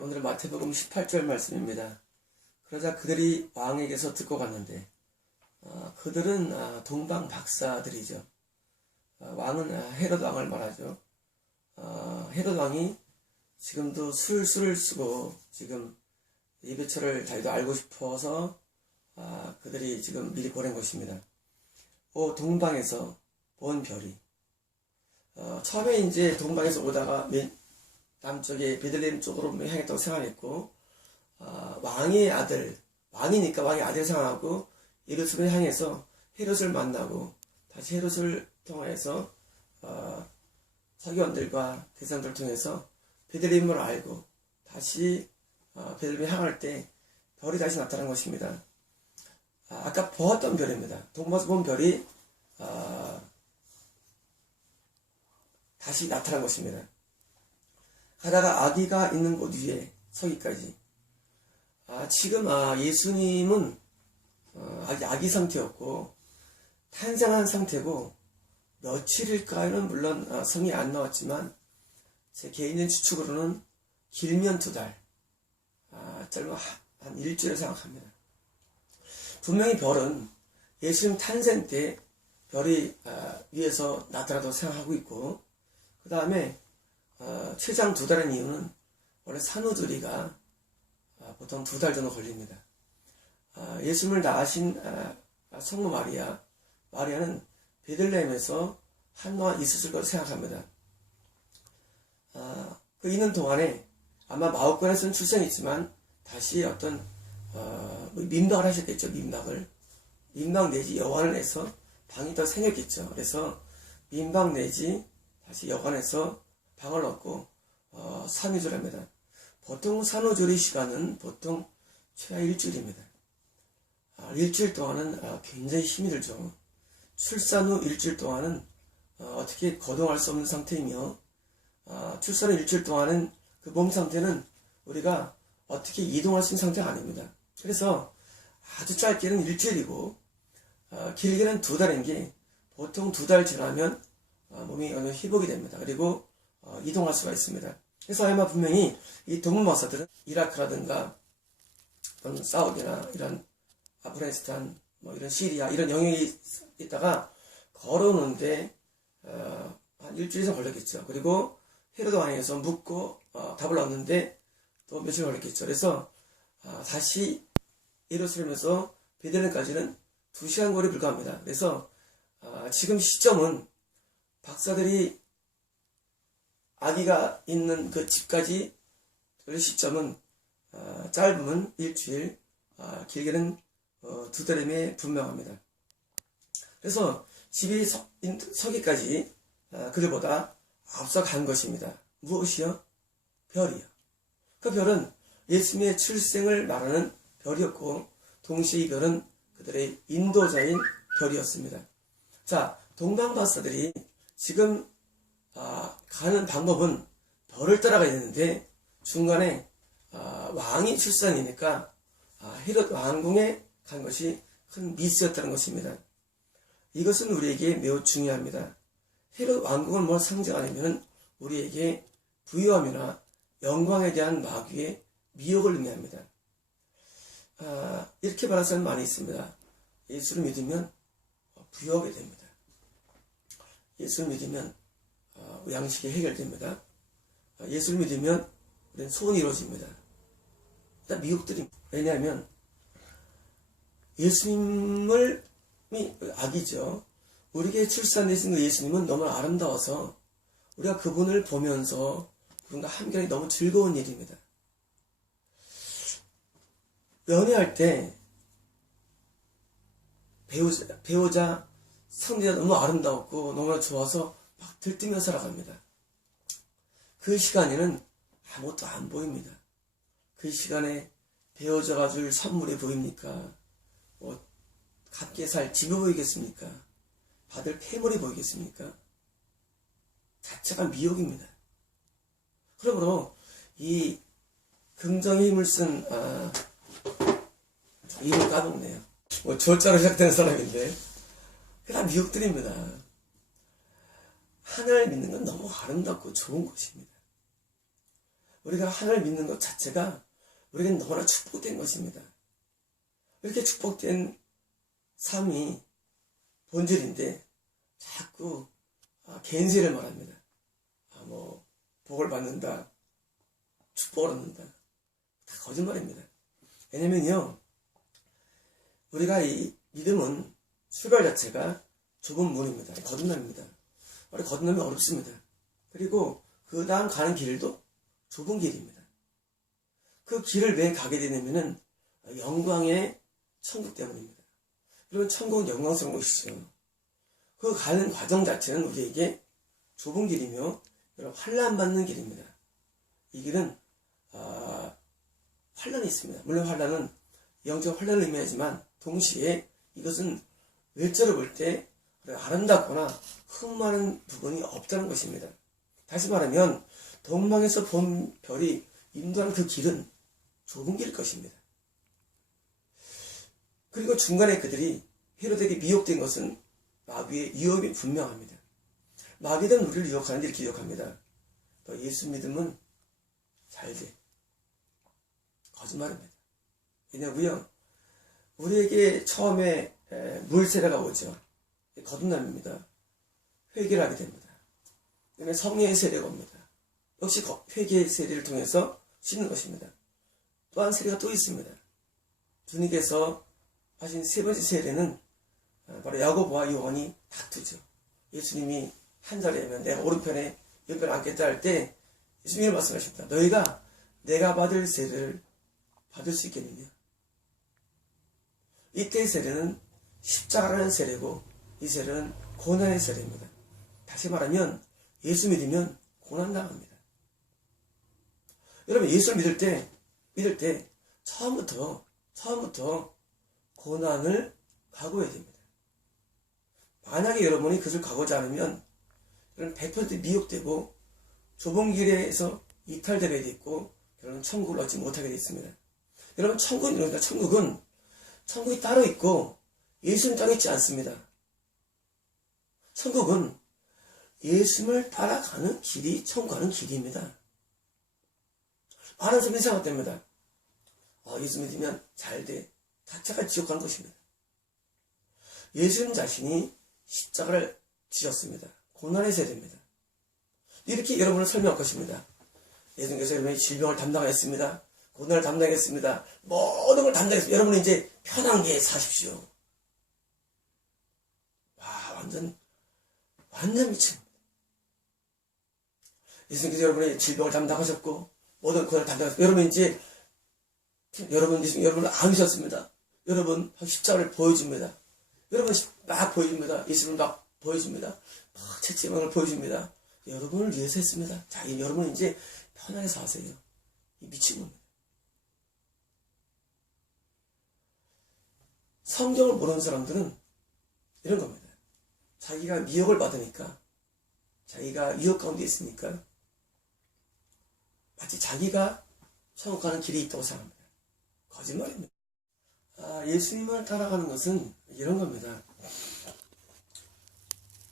오늘은 마태복음 18절 말씀입니다. 그러자 그들이 왕에게서 듣고 갔는데 그들은 동방 박사들이죠. 왕은 헤롯 왕을 말하죠. 헤롯 왕이 지금도 술을 쓰고 지금 예배처를 자기도 알고 싶어서 그들이 지금 미리 보낸 것입니다. 동방에서 본 별이 처음에 이제 동방에서 오다가 남쪽에 베들레헴 쪽으로 향했다고 생각했고 왕의 아들, 왕이니까 왕의 아들 생각하고 예루살렘을 향해서 헤롯을 만나고 다시 헤롯을 통해서 서기관들과 대상들을 통해서 베들레헴을 알고 다시 베들레헴에 향할 때 별이 다시 나타난 것입니다. 아까 보았던 별입니다. 동방에서 본 별이 다시 나타난 것입니다. 가다가 아기가 있는 곳 위에 서기까지. 지금 예수님은 아직 아기 상태였고 탄생한 상태고 며칠일까는 물론 성이 안 나왔지만 제 개인적인 추측으로는 길면 2달, 짧으면 한 일주일 생각합니다. 분명히 별은 예수님 탄생 때 별이 위에서 나타나다고 생각하고 있고, 그 다음에 최장 2달인 이유는 원래 산후조리가 보통 2달 정도 걸립니다. 예수님을 낳으신 성모 마리아는 베들레헴에서 한동안 있었을 거라고 생각합니다. 그 있는 동안에 아마 마옥간에서는 출생이 있지만 다시 어떤 민박을 하셨겠죠. 민박 내지 여관을 내서 방이 더 생겼겠죠. 그래서 민박 내지 다시 여관에서 방을 얻고 산후조리합니다. 보통 산후조리 시간은 보통 최하 일주일입니다. 일주일 동안은 굉장히 힘이 들죠. 출산 후 일주일 동안은 어떻게 거동할 수 없는 상태이며 출산 후 일주일 동안은 그 몸 상태는 우리가 어떻게 이동할 수 있는 상태가 아닙니다. 그래서 아주 짧게는 일주일이고 길게는 2달인 게 보통 2달 지나면 몸이 어느 회복이 됩니다. 그리고 이동할 수가 있습니다. 그래서 아마 분명히 이 동문 박사들은 이라크라든가 또는 사우디나 이런 아프가니스탄, 이런 시리아 이런 영역에 있다가 걸어오는데 한 일주일 이상 걸렸겠죠. 그리고 헤로드 왕에서 묻고 답을 얻는데 또 며칠 걸렸겠죠. 그래서 다시 예루살렘에서 베들레헴까지는 2시간 거리 불과합니다. 그래서 지금 시점은 박사들이 아기가 있는 그 집까지 그 시점은 짧으면 일주일, 길게는 2달임에 분명합니다. 그래서 집이 서기까지 그들보다 앞서 간 것입니다. 무엇이요? 별이요. 그 별은 예수님의 출생을 말하는 별이었고 동시에 이 별은 그들의 인도자인 별이었습니다. 자, 동방박사들이 지금 가는 방법은 별을 따라가야 되는데 중간에 왕이 출산이니까 헤롯 왕궁에 간 것이 큰 미스였다는 것입니다. 이것은 우리에게 매우 중요합니다. 헤롯 왕궁은 뭘 상징하냐면 우리에게 부유함이나 영광에 대한 마귀의 미혹을 의미합니다. 이렇게 말하는 사람이 많이 있습니다. 예수를 믿으면 부유하게 됩니다. 예수를 믿으면 양식이 해결됩니다. 예수를 믿으면 우리는 소원이 이루어집니다. 일단 미혹들이 왜냐하면 예수님을 악이죠. 우리에게 출산되신 그 예수님은 너무 아름다워서 우리가 그분을 보면서 그분과 함께하기 너무 즐거운 일입니다. 연애할 때 배우자 성대가 너무 아름다웠고 너무나 좋아서 막 들뜨며 살아갑니다. 그 시간에는 아무것도 안 보입니다. 그 시간에 배우자가 줄 선물이 보입니까? 함께 살 집이 보이겠습니까? 받을 폐물이 보이겠습니까? 자체가 미혹입니다. 그러므로 이 긍정의 힘을 쓴 이름을 까먹네요. 조자로 시작되는 사람인데 그다 미혹들입니다. 하나를 믿는 건 너무 아름답고 좋은 것입니다. 우리가 하나님을 믿는 것 자체가 우리에게 너무나 축복된 것입니다. 이렇게 축복된 삶이 본질인데 자꾸 갠세를 말합니다. 복을 받는다, 축복을 얻는다. 다 거짓말입니다. 왜냐면요, 우리가 이 믿음은 출발 자체가 좁은 문입니다. 거듭남입니다. 우리 거듭남이 어렵습니다. 그리고 그 다음 가는 길도 좁은 길입니다. 그 길을 왜 가게 되냐면은 영광의 천국 때문입니다. 그러면 천국은 영광스러운 곳이죠. 그 가는 과정 자체는 우리에게 좁은 길이며 환난받는 길입니다. 이 길은 환난이 있습니다. 물론 환난은 영적 환난을 의미하지만 동시에 이것은 외적으로 볼 때 아름답거나 흠많은 부분이 없다는 것입니다. 다시 말하면 동방에서 본 별이 인도하는 그 길은 좁은 길일 것입니다. 그리고 중간에 그들이 헤롯에게 미혹된 것은 마귀의 유혹이 분명합니다. 마귀는 우리를 유혹하는데 이렇게 유혹합니다. 너 예수 믿으면 잘 돼. 거짓말입니다. 왜냐고요? 우리에게 처음에 물세례가 오죠. 거듭남입니다. 회개를 하게 됩니다. 그다음에 성령의 세례가 옵니다. 역시 회개의 세례를 통해서 씻는 것입니다. 또한 세례가 또 있습니다. 주님께서 하신 세 번째 세례는 바로 야고보와 요한이 다투죠. 예수님이 한 자리에 하면 내가 오른편에 옆편에 앉겠다 할 때 예수님이 말씀하십니다. 너희가 내가 받을 세례를 받을 수 있겠느냐. 이때의 세례는 십자가라는 세례고 이 세례는 고난의 세례입니다. 다시 말하면 예수 믿으면 고난당합니다. 여러분 예수를 믿을 때 처음부터 고난을 각오해야 됩니다. 만약에 여러분이 그것을 각오하지 않으면 여러분 100% 미혹되고 좁은 길에서 이탈되게 돼 있고 여러분 천국을 얻지 못하게 되어 있습니다. 여러분 천국은 이렇습니다. 천국이 따로 있고 예수는 따로 있지 않습니다. 천국은 예수를 따라가는 길이 천국 가는 길입니다. 많은 사람이 생각됩니다. 예수 믿으면 잘 돼. 자체가 지옥 가는 것입니다. 예수님 자신이 십자가를 지셨습니다. 고난의 세례입니다. 이렇게 여러분을 설명할 것입니다. 예수님께서 여러분의 질병을 담당했습니다. 고난을 담당했습니다. 모든 걸 담당했습니다. 여러분은 이제 편하게 사십시오. 완전 미칩니다. 예수님께서 여러분의 질병을 담당하셨고 모든 고난을 담당하셨고 여러분 안으셨습니다. 여러분 십자가를 보여줍니다. 여러분 막 보여줍니다. 예수님을 막 보여줍니다. 막 채찍을 보여줍니다. 여러분을 위해서 했습니다. 자, 여러분 이제 편하게 사세요. 미친 겁니다. 성경을 모르는 사람들은 이런 겁니다. 자기가 미혹을 받으니까, 자기가 유혹 가운데 있으니까 마치 자기가 천국 가는 길이 있다고 생각합니다. 거짓말입니다. 예수님을 따라가는 것은 이런 겁니다.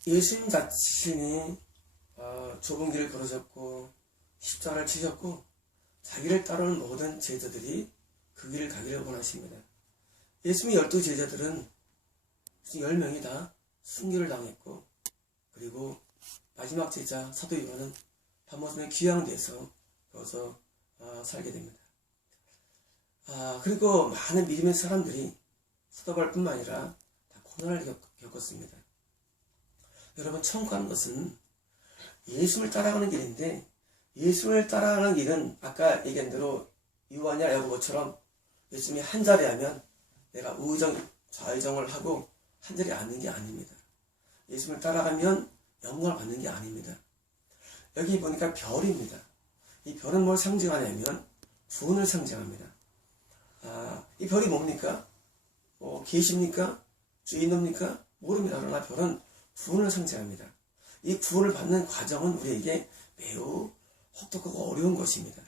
예수님 자신이 좁은 길을 걸으셨고 십자가를 지셨고 자기를 따르는 모든 제자들이 그 길을 가기를 원하십니다. 예수님의 12제자들은 10명이 다 순교를 당했고 그리고 마지막 제자 사도 요한은 바모스에 귀양돼서 거기서 살게 됩니다. 그리고 많은 믿음의 사람들이 사도 바울뿐만 아니라 다 고난을 겪었습니다. 여러분 천국 가는 것은 예수를 따라가는 길인데 예수를 따라가는 길은 아까 얘기한 대로 요한이나 야고보처럼 예수님이 한 자리 하면 내가 좌의정을 하고 한 자리에 앉는 게 아닙니다. 예수님을 따라가면 영광을 받는 게 아닙니다. 여기 보니까 별입니다. 이 별은 뭘 상징하냐면 구원을 상징합니다. 이 별이 뭡니까? 계십니까? 주인입니까? 모릅니다. 그러나 별은 구원을 상징합니다. 이 구원을 받는 과정은 우리에게 매우 혹독하고 어려운 것입니다.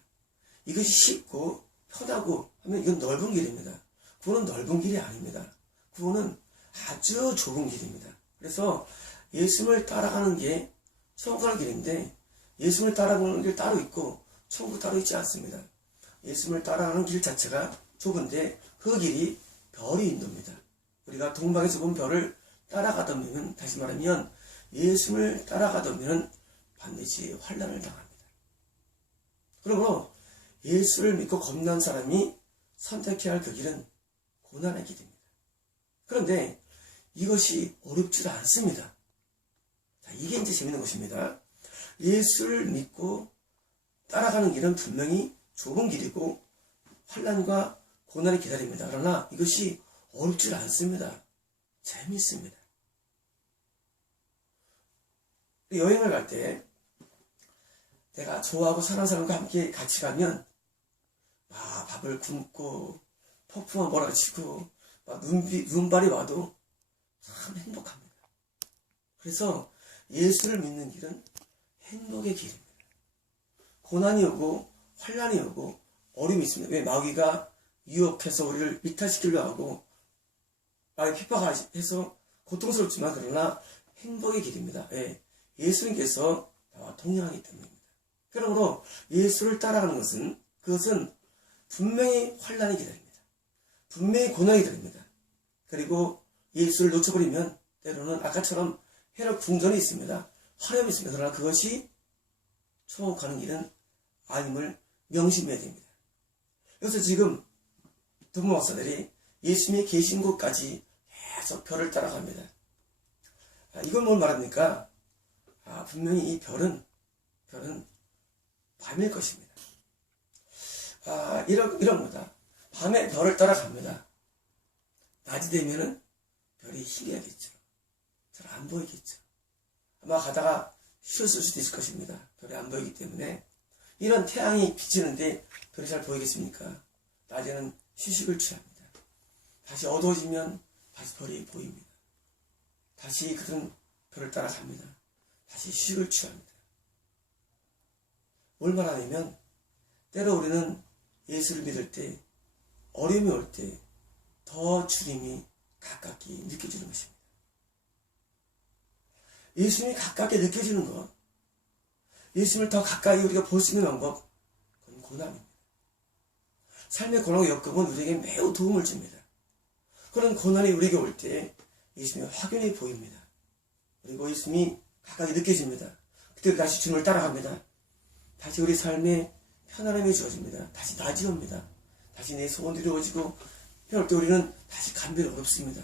이것이 쉽고 편하고 하면 이건 넓은 길입니다. 구원은 넓은 길이 아닙니다. 구원은 아주 좁은 길입니다. 그래서 예수님을 따라가는 게 천국 가는 길인데 예수님을 따라가는 길 따로 있고 천국 따로 있지 않습니다. 예수님을 따라가는 길 자체가 좁은데 그 길이 별이 인도입니다. 우리가 동방에서 본 별을 따라가다 보면, 다시 말하면 예수님을 따라가다 보면 반드시 환난을 당합니다. 그러므로 예수를 믿고 겁난 사람이 선택해야 할 그 길은 고난의 길입니다. 그런데 이것이 어렵지 않습니다. 자, 이게 이제 재밌는 것입니다. 예수를 믿고 따라가는 길은 분명히 좁은 길이고 환난과 고난이 기다립니다. 그러나 이것이 어렵지 않습니다. 재밌습니다. 여행을 갈 때 내가 좋아하고 사랑하는 사람과 함께 같이 가면 막 밥을 굶고 폭풍만 몰아치고 막 눈발이 와도 참 행복합니다. 그래서 예수를 믿는 길은 행복의 길입니다. 고난이 오고 환난이 오고 어려움이 있습니다. 왜? 마귀가 유혹해서 우리를 이탈시키려 하고 나의 핍박해서 고통스럽지만 그러나 행복의 길입니다. 왜? 예수님께서 나와 동행하기 때문입니다. 그러므로 예수를 따라가는 것은 그것은 분명히 환난이 기다립니다. 분명히 고난이 기다립니다. 그리고 예수를 놓쳐버리면 때로는 아까처럼 헤롯 궁전이 있습니다. 화염이 있습니다. 그러나 그것이 천국 가는 길은 아님을 명심해야 됩니다. 그래서 지금 두부 목사들이 예수님이 계신 곳까지 계속 별을 따라갑니다. 이건 뭘 말합니까? 분명히 이 별은 밤일 것입니다. 이런 거다. 밤에 별을 따라갑니다. 낮이 되면은 별이 희미하겠죠. 잘 안 보이겠죠. 아마 가다가 쉬었을 수도 있을 것입니다. 별이 안 보이기 때문에. 이런 태양이 비치는데 별이 잘 보이겠습니까? 낮에는 휴식을 취합니다. 다시 어두워지면 다시 별이 보입니다. 다시 그런 별을 따라갑니다. 다시 휴식을 취합니다. 뭘 말하냐면 때로 우리는 예수를 믿을 때 어려움이 올 때 더 주님이 가깝게 느껴지는 것입니다. 예수님이 가깝게 느껴지는 것, 예수님을 더 가까이 우리가 볼 수 있는 방법, 그건 고난입니다. 삶의 고난과 역경은 우리에게 매우 도움을 줍니다. 그런 고난이 우리에게 올 때 예수님이 확연히 보입니다. 그리고 예수님이 가까이 느껴집니다. 그때 다시 주님을 따라갑니다. 다시 우리 삶에 편안함이 주어집니다. 다시 낮이 옵니다. 다시 내 소원이 이루어지고 그럴 때 우리는 다시 감별이 어렵습니다.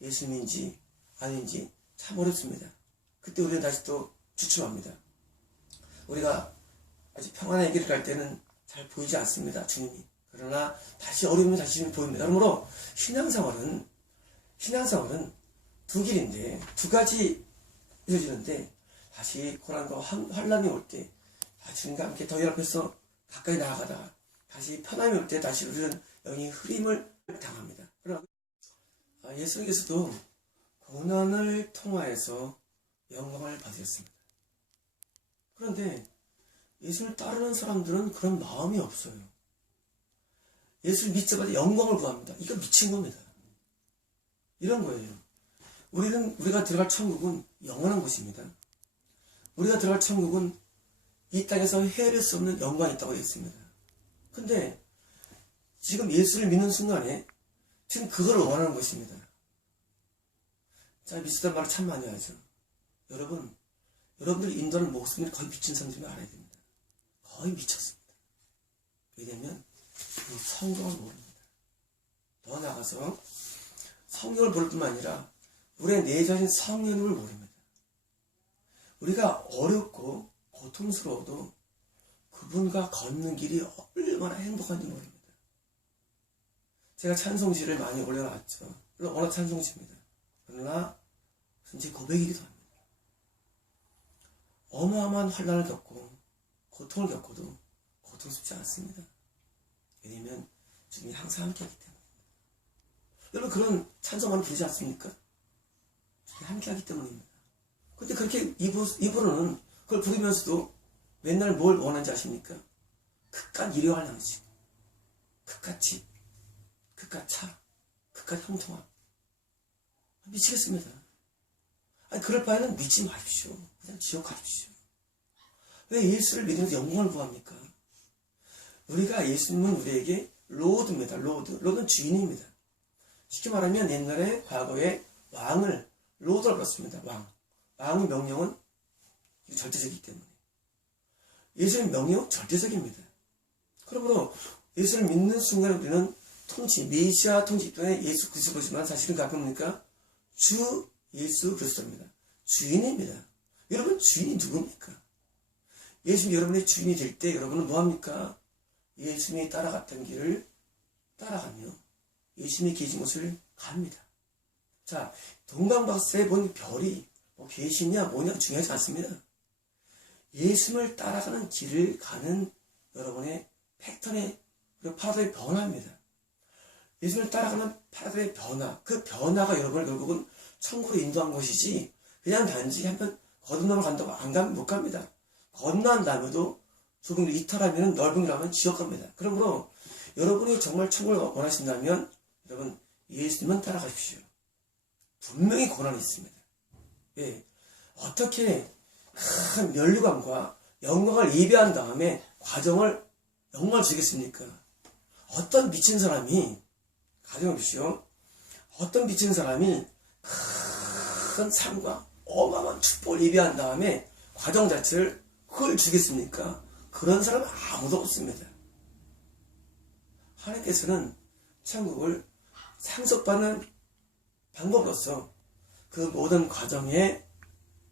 예수님인지 아닌지 참 어렵습니다. 그때 우리는 다시 또 주춤합니다. 우리가 아주 평안한 길을 갈 때는 잘 보이지 않습니다. 주님이. 그러나 다시 어려우면 다시 주님이 보입니다. 그러므로 신앙생활은 두 길인데 두 가지 이루어지는데 다시 고난과 환난이 올 때 주님과 함께 더 연합해서 가까이 나아가다가 다시 편함이 올 때 다시 우리는 영이 흐림을 당합니다. 그러나 예수님께서도 고난을 통하여서 영광을 받으셨습니다. 그런데 예수를 따르는 사람들은 그런 마음이 없어요. 예수를 믿자마자 영광을 구합니다. 이거 미친 겁니다. 이런 거예요. 우리가 들어갈 천국은 영원한 곳입니다. 우리가 들어갈 천국은 이 땅에서 헤아릴 수 없는 영광이 있다고 했습니다. 근데 지금 예수를 믿는 순간에 지금 그걸 원하는 것입니다. 자, 미치단 말을 참 많이 하죠. 여러분들 인도하는 목숨이 거의 미친 사람들이 알아야 됩니다. 거의 미쳤습니다. 왜냐면 그 성경을 모릅니다. 더 나아가서 성경을 모를 뿐만 아니라 우리의 내적인 성령님을 모릅니다. 우리가 어렵고 고통스러워도 그분과 걷는 길이 얼마나 행복한지 모릅니다. 제가 찬송지를 많이 올려놨죠. 워낙 찬송지입니다. 그러나 제 고백이기도 합니다. 어마어마한 환난을 겪고 고통을 겪어도 고통스럽지 않습니다. 왜냐면 주님이 항상 함께하기 때문입니다. 여러분 그런 찬송만을 부르지 않습니까? 주님이 함께하기 때문입니다. 근데 그렇게 입으로는 그걸 부르면서도 맨날 뭘 원하는지 아십니까? 그깟 일용할 양식, 그깟 집, 그깟 차, 그깟 형통함. 미치겠습니다. 아니 그럴 바에는 믿지 마십시오. 그냥 지옥 가십시오. 왜 예수를 믿으면서 영광을 구합니까? 우리가 예수님은 우리에게 로드입니다. 로드는 주인입니다. 쉽게 말하면 옛날에 과거에 왕을 로드라고 불렀습니다. 왕의 명령은 절대적이기 때문에 예수님의 명령은 절대적입니다. 그러므로 예수를 믿는 순간 우리는 메시아 통치 또는 예수 그리스도지만 사실은 가끔입니까? 주 예수 그리스도입니다. 주인입니다. 여러분 주인이 누굽니까? 예수님이 여러분의 주인이 될 때 여러분은 뭐합니까? 예수님이 따라갔던 길을 따라가며 예수님이 계신 곳을 갑니다. 자, 동방박사에 본 별이 계시냐 뭐냐 중요하지 않습니다. 예수님을 따라가는 길을 가는 여러분의 패턴의 그리고 파라다의 변화입니다. 예수님을 따라가는 파라다의 변화, 그 변화가 여러분을 결국은 천국으로 인도한 것이지 그냥 단지 한번 거듭남을 간다고 안 가면 못 갑니다. 건너한 다음에도 조금 더 이탈하면 넓은 길 하면 지옥 갑니다. 그러므로 여러분이 정말 천국을 원하신다면 여러분 예수님은 따라가십시오. 분명히 고난이 있습니다. 예. 어떻게 큰 면류관과 영광을 예배한 다음에 영광을 주겠습니까? 어떤 미친 사람이 가정해 보십시오. 어떤 미친 사람이 큰 상과 어마어마한 축복을 예배한 다음에 과정 자체를 그걸 주겠습니까? 그런 사람은 아무도 없습니다. 하나님께서는 천국을 상속받는 방법으로서 그 모든 과정에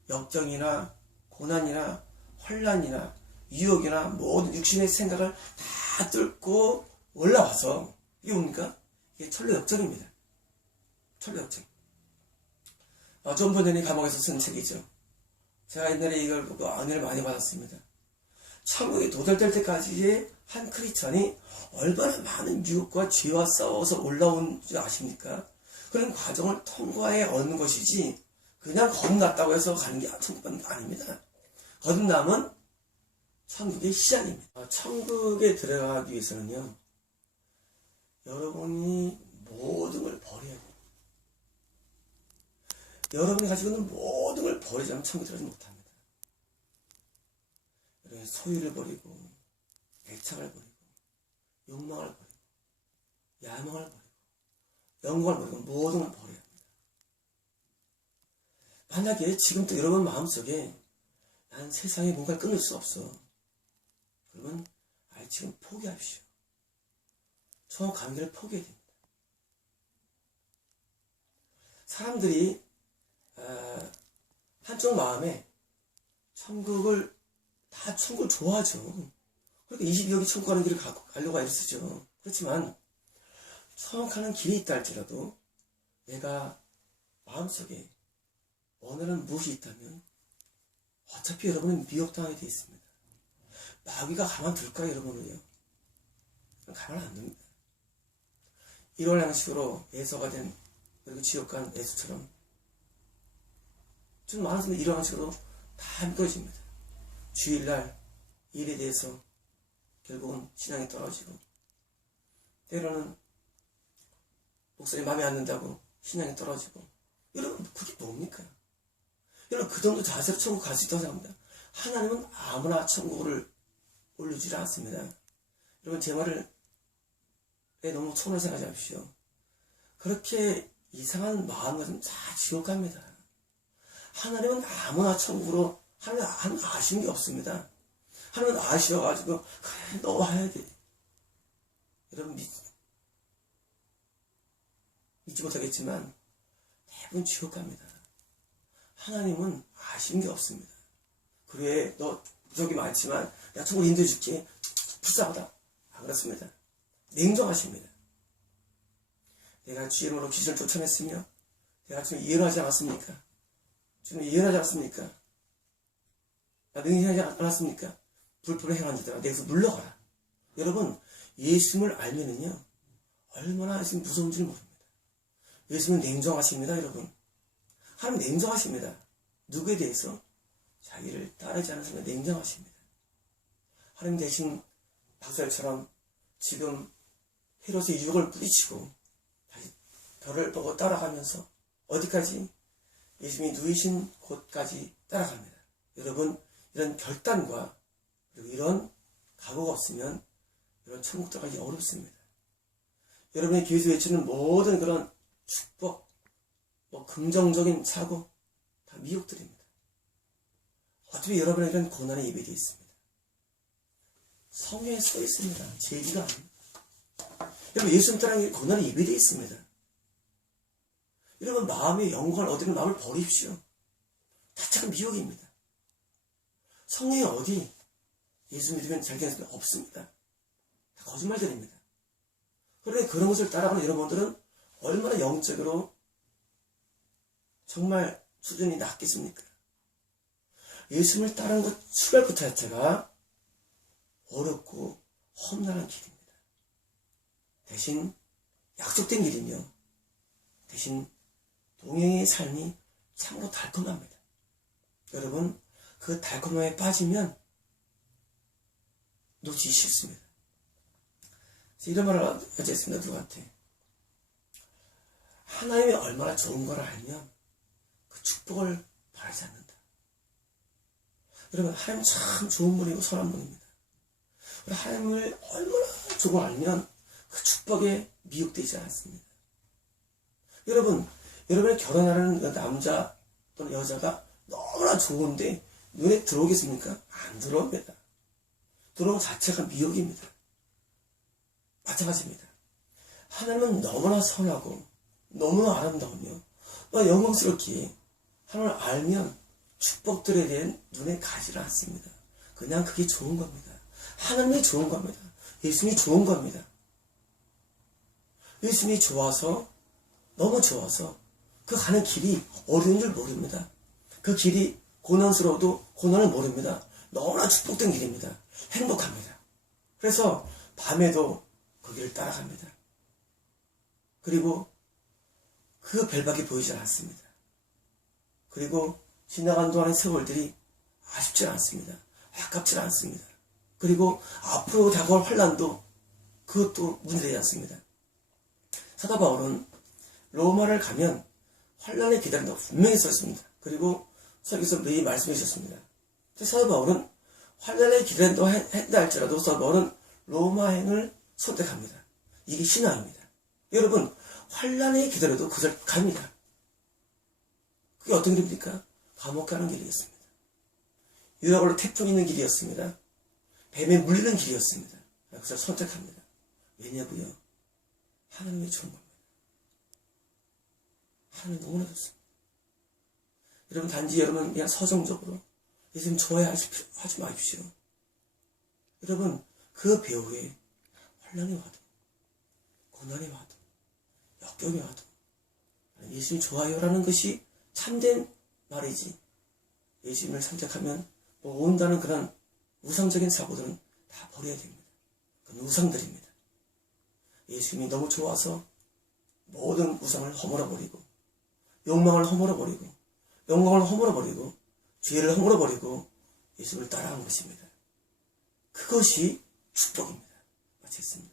역경이나 고난이나 혼란이나 유혹이나 모든 육신의 생각을 다 뚫고 올라와서 이게 뭡니까? 이게 철로 역정입니다. 철로 역정. 존 번연이 감옥에서 쓴 책이죠. 제가 옛날에 이걸 보고 은혜를 많이 받았습니다. 천국에 도달될 때까지의 한 크리스찬이 얼마나 많은 유혹과 죄와 싸워서 올라온 줄 아십니까? 그런 과정을 통과해 얻는 것이지 그냥 거듭났다고 해서 가는 게 천국은 아닙니다. 거듭남은 천국의 시작입니다. 천국에 들어가기 위해서는요, 여러분이 모든 걸 버려야 돼요. 여러분이 가지고 있는 모든 걸 버리지 않으면 천국에 들어가지 못합니다. 여러분의 소유를 버리고, 애착을 버리고, 욕망을 버리고, 야망을 버리고, 영광을 버리고, 모든 걸 버려야 합니다. 만약에 지금도 여러분 마음속에 난 세상에 뭔가를 끊을 수 없어. 그러면 지금 포기하십시오. 저 관계를 포기해야 됩니다. 사람들이 한쪽 마음에 천국을 좋아하죠. 그러니까 22억이 천국 가는 길을 가려고 애쓰죠. 그렇지만 천국 가는 길이 있다 할지라도 내가 마음속에 원하는 무엇이 있다면 어차피 여러분은 미혹당하게 되어 있습니다. 마귀가 가만둘까요, 여러분은요? 가만 안 둡니다. 1월 양식으로 예서가 된 그리고 지옥 간 예수처럼 좀 많은 사람들이 1월 양식으로 다 힘들어집니다. 주일날 일에 대해서 결국은 신앙이 떨어지고 때로는 목사님 마음에 안 든다고 신앙이 떨어지고 여러분 그게 뭡니까? 여러분 그 정도 자세로 천국 갈 수 있다고 생각합니다. 하나님은 아무나 천국을 올려주지 않습니다. 여러분 제 말을 너무 초라하게 생각하지 마십시오. 그렇게 이상한 마음을 다 지옥 갑니다. 하나님은 아무나 천국으로 하나님은 아시는 게 없습니다. 하나님은 아쉬워가지고 그래 너 와야 돼. 여러분 믿지 못하겠지만 대부분 지옥 갑니다. 하나님은 아시는 게 없습니다. 그래 너 부족이 많지만 내가 천국을 인도해 줄게. 불쌍하다. 안 그렇습니다. 냉정하십니다. 내가 주의 이름으로 귀신을 쫓아냈으며 내가 주님 예언하지 않았습니까? 주님 예언하지 않았습니까? 나 능히하지 않았습니까? 불법을 행한 자들아 내게서 물러가라. 여러분 예수님을 알면은요 얼마나 예수님 무서운지를 모릅니다. 예수님은 냉정하십니다. 여러분 하나님 냉정하십니다. 누구에 대해서? 자기를 따르지 않은 사람이 냉정하십니다. 하나님 대신 박살처럼 지금 헤롯의 유혹을 뿌리치고 다시 별을 보고 따라가면서 어디까지? 예수님이 누이신 곳까지 따라갑니다. 여러분 이런 결단과 그리고 이런 각오가 없으면 여러분 천국 들어가기 어렵습니다. 여러분의 귀에서 외치는 모든 그런 축복, 긍정적인 사고 다 미혹들입니다. 어차피 여러분에게는 고난의 예배되어 있습니다. 성경에 써 있습니다. 제 얘기가 아닙니다. 여러분 예수님 따라하는 게 고난의 예배되어 있습니다. 여러분 마음의 영광을 얻는 마음을 버립시오. 다 착한 미혹입니다. 성경에 어디 예수 믿으면 잘 되는 사람이 없습니다. 다 거짓말들입니다. 그런데 그런 것을 따라가는 여러분들은 얼마나 영적으로 정말 수준이 낮겠습니까? 예수님을 따르는 것 출발부터 자체가 어렵고 험난한 길입니다. 대신 약속된 길이며 대신 동행의 삶이 참으로 달콤합니다. 여러분 그 달콤함에 빠지면 놓치기 쉽습니다. 이런 말을 어제 했습니다. 누구한테 하나님이 얼마나 좋은 걸 알면 그 축복을 바라지 않는다. 여러분 하나님 참 좋은 분이고 선한 분입니다. 하나님을 얼마나 좋은 걸 알면 그 축복에 미혹되지 않습니다. 여러분 여러분이 결혼하는 남자 또는 여자가 너무나 좋은데 눈에 들어오겠습니까? 안 들어옵니다. 들어오는 것 자체가 미혹입니다. 마찬가지입니다. 하나님은 너무나 선하고 너무나 아름다우며 영광스럽기에 하나님을 알면 축복들에 대한 눈에 가지를 않습니다. 그냥 그게 좋은 겁니다. 하나님이 좋은 겁니다. 예수님이 좋은 겁니다. 예수님이 좋아서 너무 좋아서 그 가는 길이 어려운 줄 모릅니다. 그 길이 고난스러워도 고난을 모릅니다. 너무나 축복된 길입니다. 행복합니다. 그래서 밤에도 그 길을 따라갑니다. 그리고 그 별밖에 보이질 않습니다. 그리고 지나간 동안의 세월들이 아쉽지 않습니다. 아깝지 않습니다. 그리고 앞으로 다가올 환난도 그것도 문제되지 않습니다. 사도 바울은 로마를 가면 환난에 기다린다고 분명히 썼습니다. 그리고 설교에서 매일 말씀해 주셨습니다. 사도 바울은 환난에 기다린다고 했다 할지라도 사도 바울은 로마행을 선택합니다. 이게 신앙입니다. 여러분 환난에 기다려도 그절 갑니다. 그게 어떤 길입니까? 감옥 가는 길이었습니다. 유다골로 태풍 있는 길이었습니다. 뱀에 물리는 길이었습니다. 그것을 선택합니다. 왜냐고요? 하나님이 좋은 겁니다. 하나님이 너무나 좋습니다. 여러분 단지 여러분 그냥 서정적으로 예수님 좋아하지 마십시오. 여러분 그 배후에 환난이 와도 고난이 와도 역경이 와도 예수님 좋아요라는 것이 참된 말이지 예수님을 선택하면 온다는 그런 우상적인 사고들은 다 버려야 됩니다. 그건 우상들입니다. 예수님이 너무 좋아서 모든 우상을 허물어버리고 욕망을 허물어버리고 영광을 허물어버리고 죄를 허물어버리고 예수님을 따라간 것입니다. 그것이 축복입니다. 마치겠습니다.